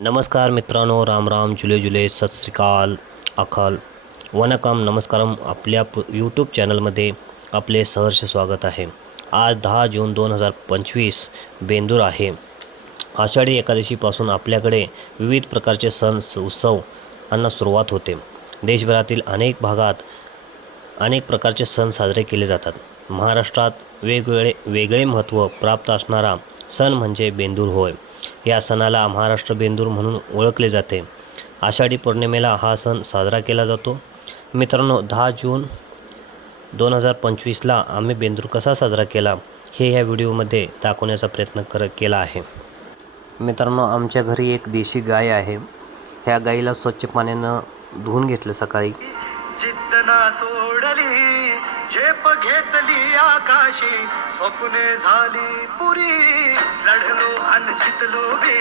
नमस्कार मित्रांनो Ram Ram July July सत श्रीकाल अकाल वनकम नमस्कारम आपल्या यूट्यूब चॅनलमध्ये आपले सहर्ष स्वागत आहे. आज दहा जून दोन हजार पंचवीस बेंदूर आहे. आषाढी एकादशीपासून आपल्याकडे विविध प्रकारचे सण स- उत्सव यांना सुरुवात होते. देशभरातील अनेक भागात अनेक प्रकारचे सण साजरे केले जातात. महाराष्ट्रात वेगवेगळे वेगळे महत्त्व प्राप्त असणारा सण म्हणजे बेंदूर होय. या सणाला महाराष्ट्र बेंदूर म्हणून ओळखले जाते. आषाढी पौर्णिमेला हा सण साजरा केला जातो. मित्रांनो दहा जून दोन हजार पंचवीसला आम्ही बेंदूर कसा साजरा केला हे ह्या व्हिडिओमध्ये दाखवण्याचा प्रयत्न कर केला आहे. मित्रांनो आमच्या घरी एक देशी गाय आहे. ह्या गाईला स्वच्छ पाण्यानं धुवून घेतलं सकाळी. जिद्द ना सोडली झेप घेतली आकाशी स्वप्ने झाली पुरी. लढलो अन जितलो बी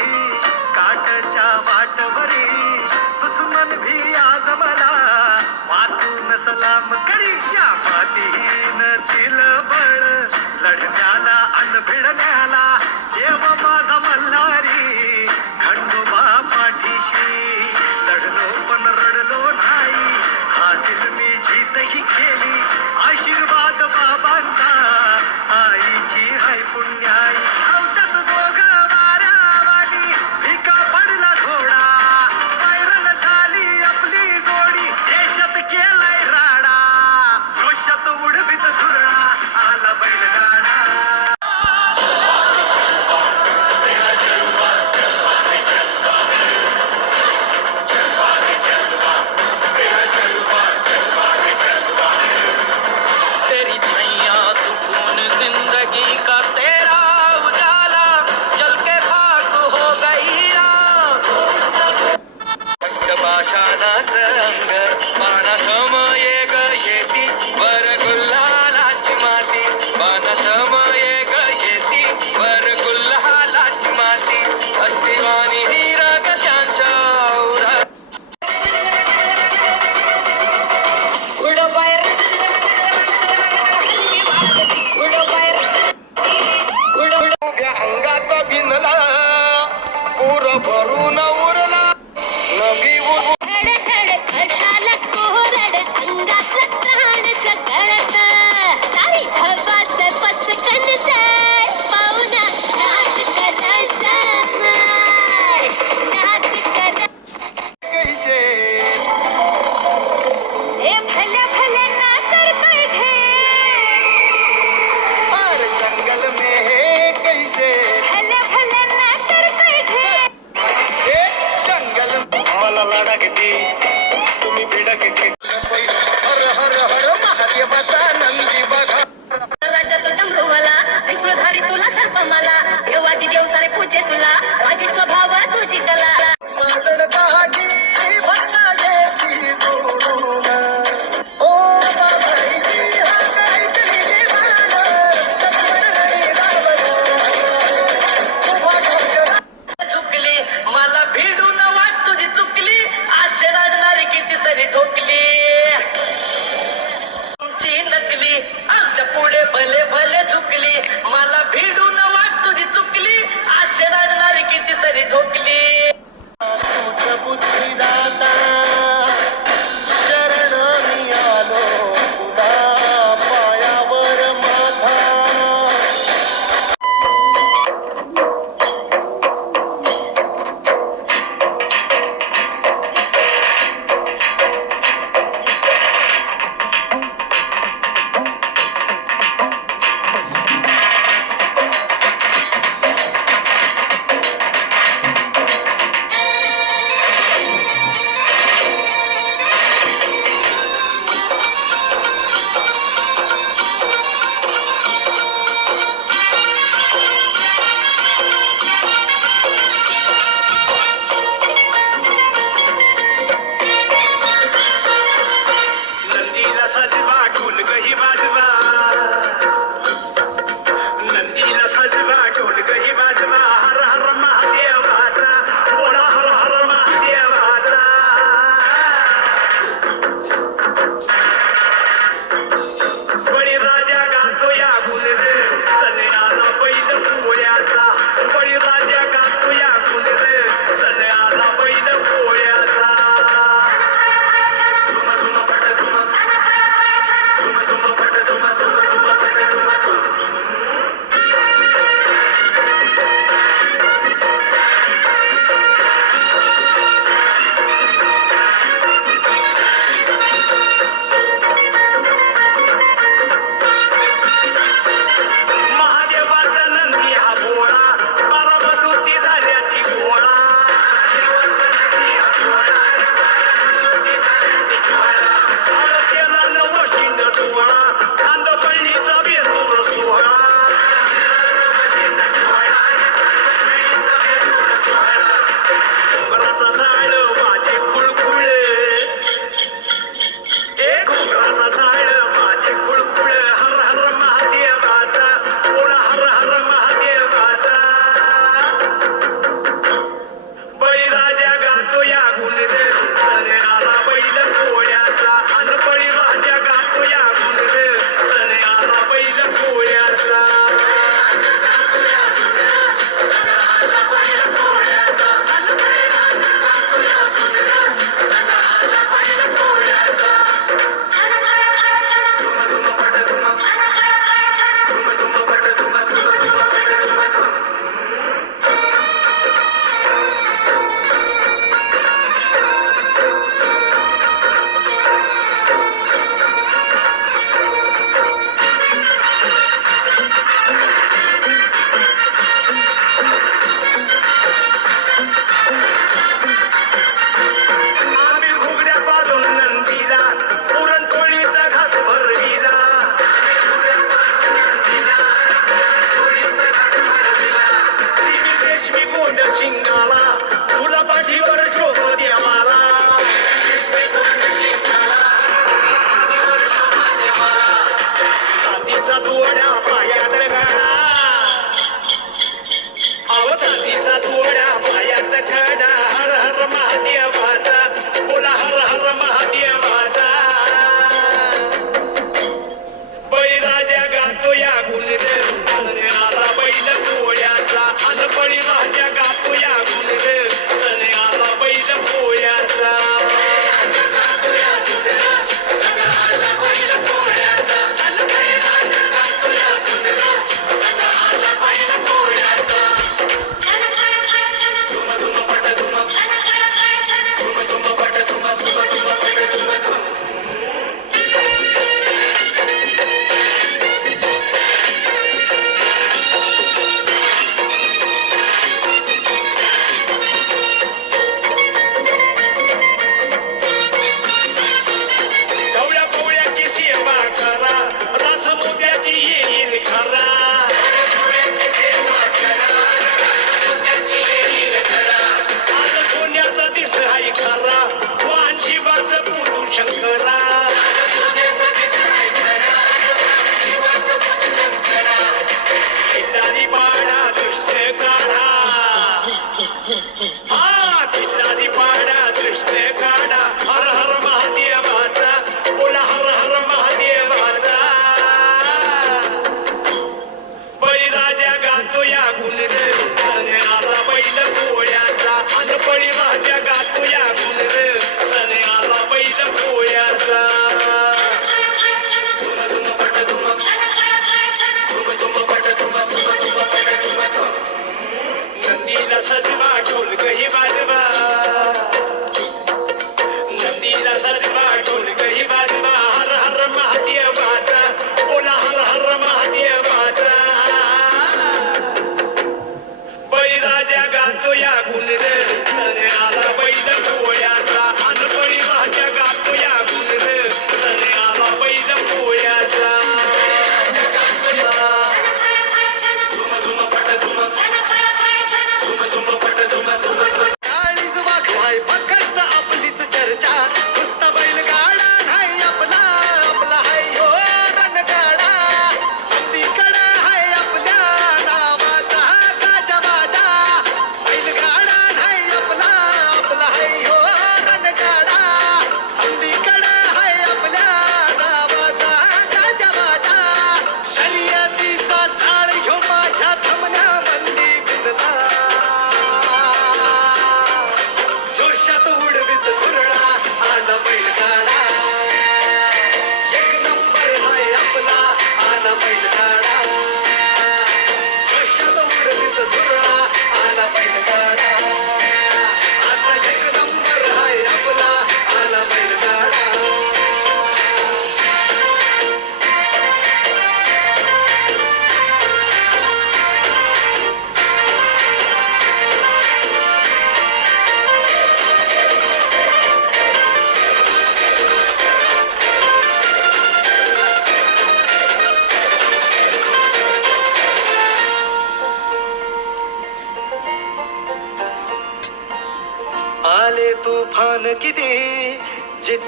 काटच्या वाटवरी. दुश्मन भी आज मला वाटून सलाम करी या मातीन तिल बळ लढण्याला अन भिडण्याला देव माझा मल्हारी. पूर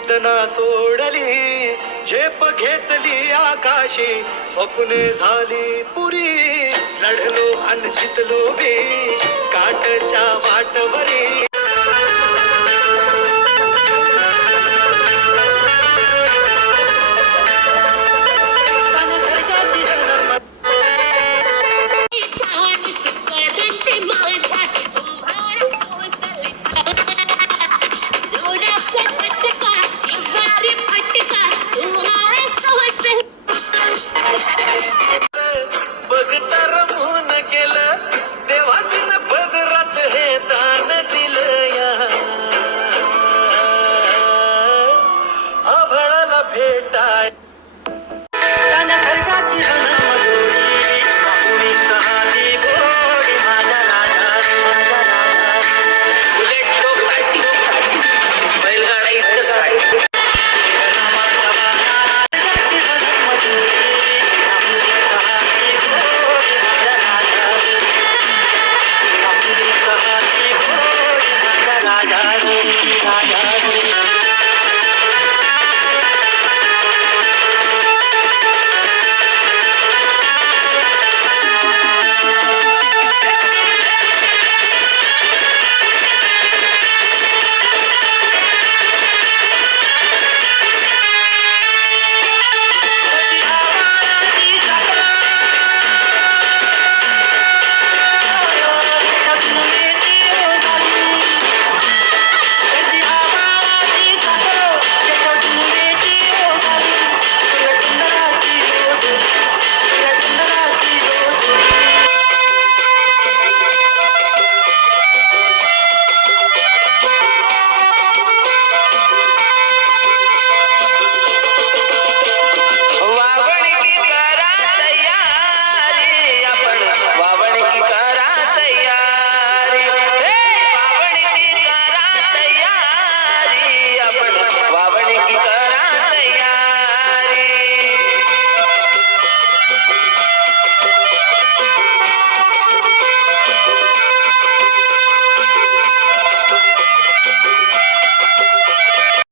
जिद्द ना सोडली झेप घेतली आकाशी स्वप्ने झाली पुरी. लढलो अन जितलो मी काटच्या वाटवरी.